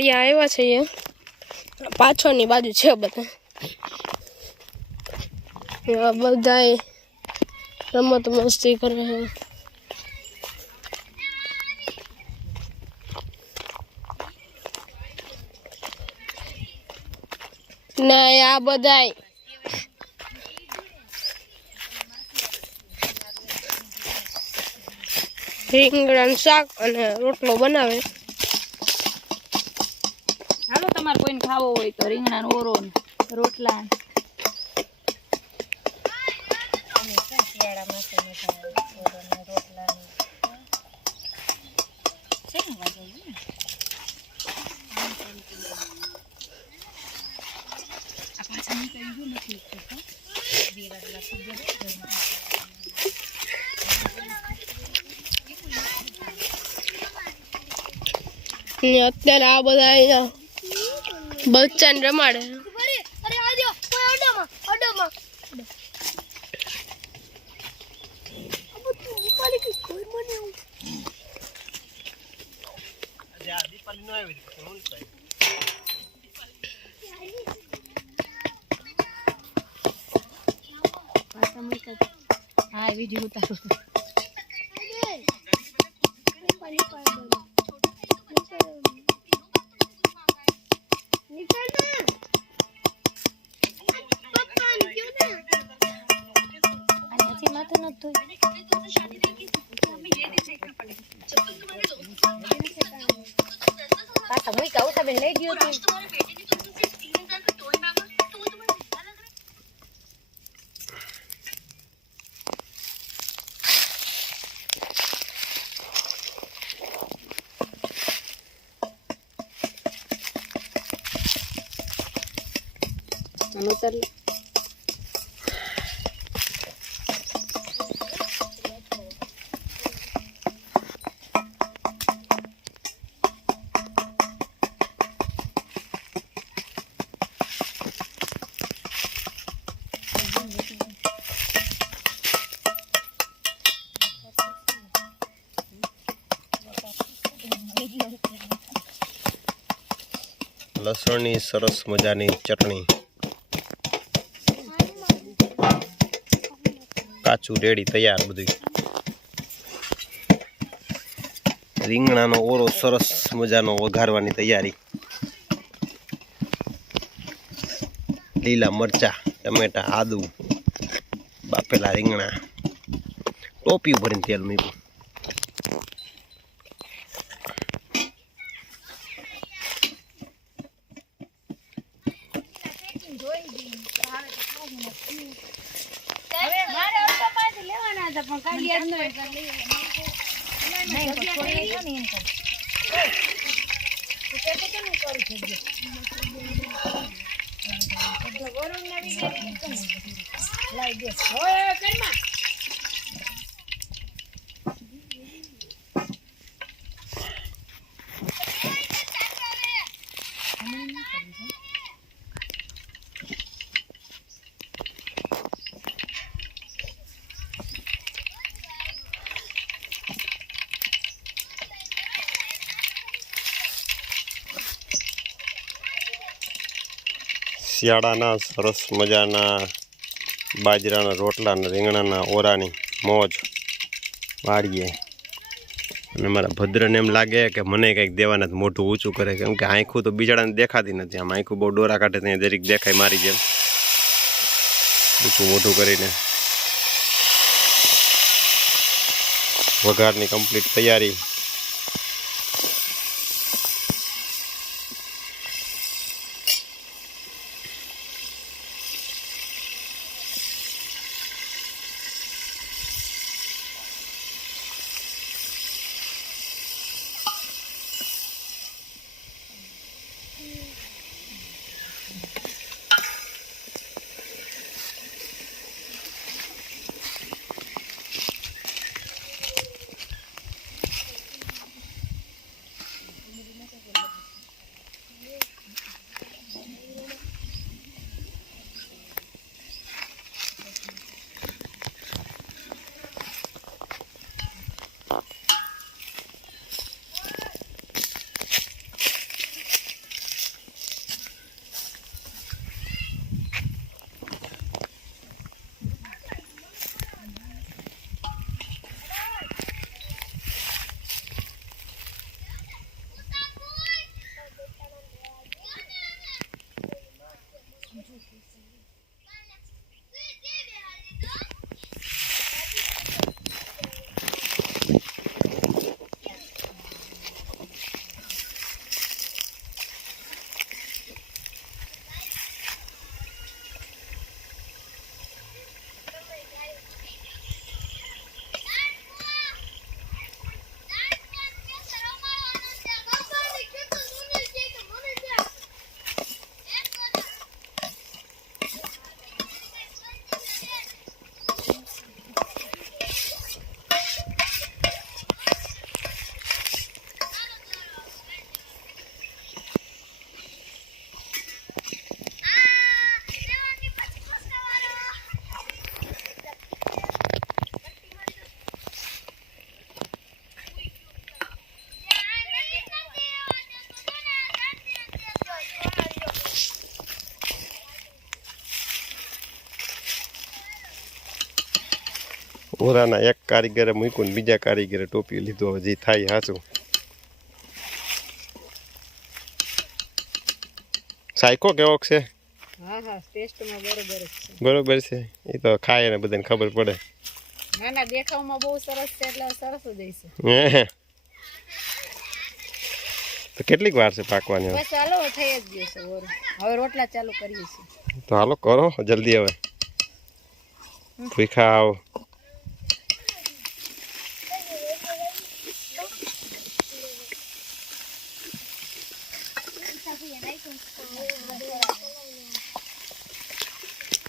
માળિયા આવ્યા છે એ પાછળની બાજુ છે બધા બધાય રમત મસ્તી કરે છે ના આ બધાય રીંગણાનું શાક અને રોટલો બનાવે હાલો તમારે કોઈને ખાવો હોય તો રીંગણાનો ઓરો રોટલા અત્યારે આ બધા બચ્ચાને રમાડે હા વિડીયો ઉતારો લઈ ગયો ઉતર લસણની સરસ મજાની ચટણી કાચું રેડી તૈયાર બધું રીંગણાનો ઓરો સરસ મજાનો વઘારવાની તૈયારી લીલા મરચા ટમેટા આદુ બાફેલા રીંગણા ટોપી ભરીને તેલ મૂક્યું પણ કાલી આજ નહીં શિયાળાના સરસ મજાના બાજરાના રોટલા અને રીંગણાના ઓરાની મોજ વાળીએ અને મારા ભદ્રને એમ લાગે કે મને કંઈક દેવાના મોઢું ઊંચું કરે કેમ કે આંખું તો બિચારાને દેખાતી નથી આમ આંખું બહુ ડોરા કાઢે ત્યાં દરેક દેખાય મારી જેમ ઊંચું મોઢું કરીને વઘારની કમ્પ્લીટ તૈયારી ઓરાના એક કારીગરે મૂક્યું ને બીજા કારીગરે ટોપી લીધો. હવે જે થાય હાચું. સાયકો કેવો છે? હા હા ટેસ્ટમાં બરોબર જ છે. બરોબર છે. એ તો ખાય ને બધાને ખબર પડે. ના ના દેખાવમાં બહુ સરસ છે એટલે સરસ જ હશે. હે. તો કેટલીક વાર છે પાકવાની? બસ ચાલો થઈ જ ગયું છે ઓરું. હવે રોટલા ચાલુ કરીએ છીએ. તો હાલો કરો જલ્દી. હવે ભૂખા આવો.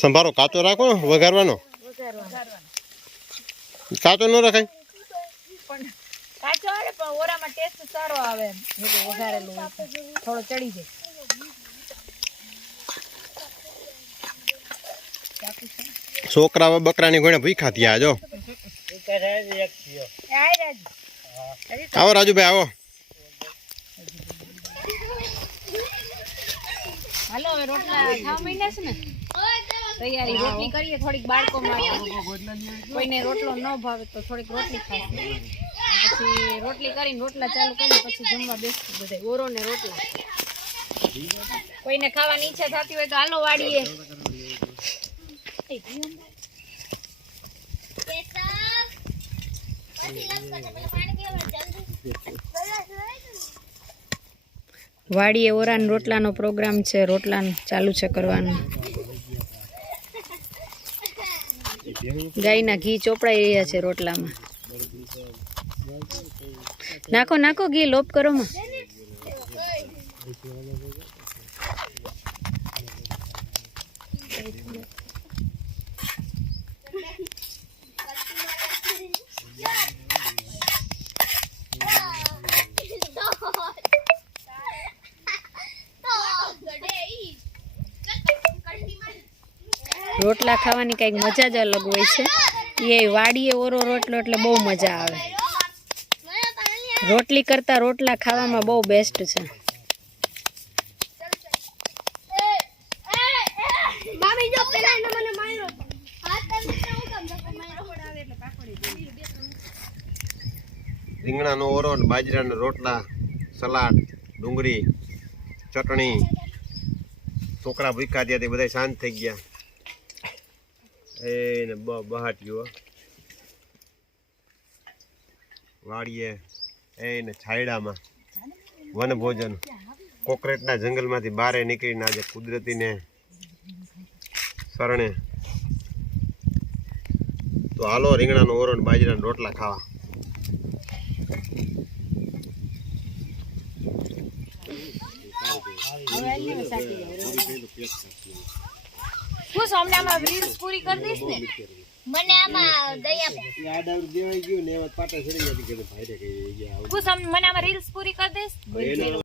સંભારો કાચો રાખો વઘારવાનો. કાચો ન રખાય. પણ કાચો આવે પણ ઓરામાં ટેસ્ટ સારો આવે એમ. વઘારેલું હોય તો થોડો ચડી જાય. છોકરા બકરાની ગોણે ભૂખા થયા. જો આવો રાજુભાઈ આવો. હાલો હવે રોટલા ખાવા માંડ્યા છે ને તૈયારી. રોટલી કરીએ થોડીક બાળકો માટે. કોઈને રોટલો ન ભાવે તો થોડીક રોટલી ખાશે. પછી રોટલી કરીને રોટલા ચાલુ કરીને પછી જમવા બેસતું બધા ઓરો ને રોટલા. કોઈને ખાવાની ઈચ્છા થતી હોય તો હાલો વાડીએ. વાડીએ ઓરાન રોટલાનો પ્રોગ્રામ છે. રોટલા ચાલુ છે કરવાનું. ગાયના ઘી ચોપડાઈ રહ્યા છે રોટલામાં. નાખો નાખો ઘી લોપ કરો માં. રોટલા ખાવાની કંઈક મજા જ અલગ હોય છે. એ વાડીએ ઓરો રોટલો એટલે બહુ મજા આવે. રોટલી કરતાં રોટલા ખાવામાં બહુ બેસ્ટ છે. રીંગણાનો ઓરો ને બાજરાના રોટલા, સલાડ, ડુંગળી, ચટણી. છોકરા ભૂખા થયા તે બધા શાંત થઈ ગયા. એને બહાટ્યો વાડીએ એને છાયડામાં વનભોજન કોકરેટના જંગલમાંથી બહાર નીકળીને આજે કુદરતીને શરણે. તો હાલો રીંગણાનો ઓરો ને બાજરાના રોટલા ખાવા. હું સોમનામાં રીલ્સ પૂરી કરી દઈશ ને. મને આમાં દયા મને આમાં રીલ્સ પૂરી કરી દઈશ.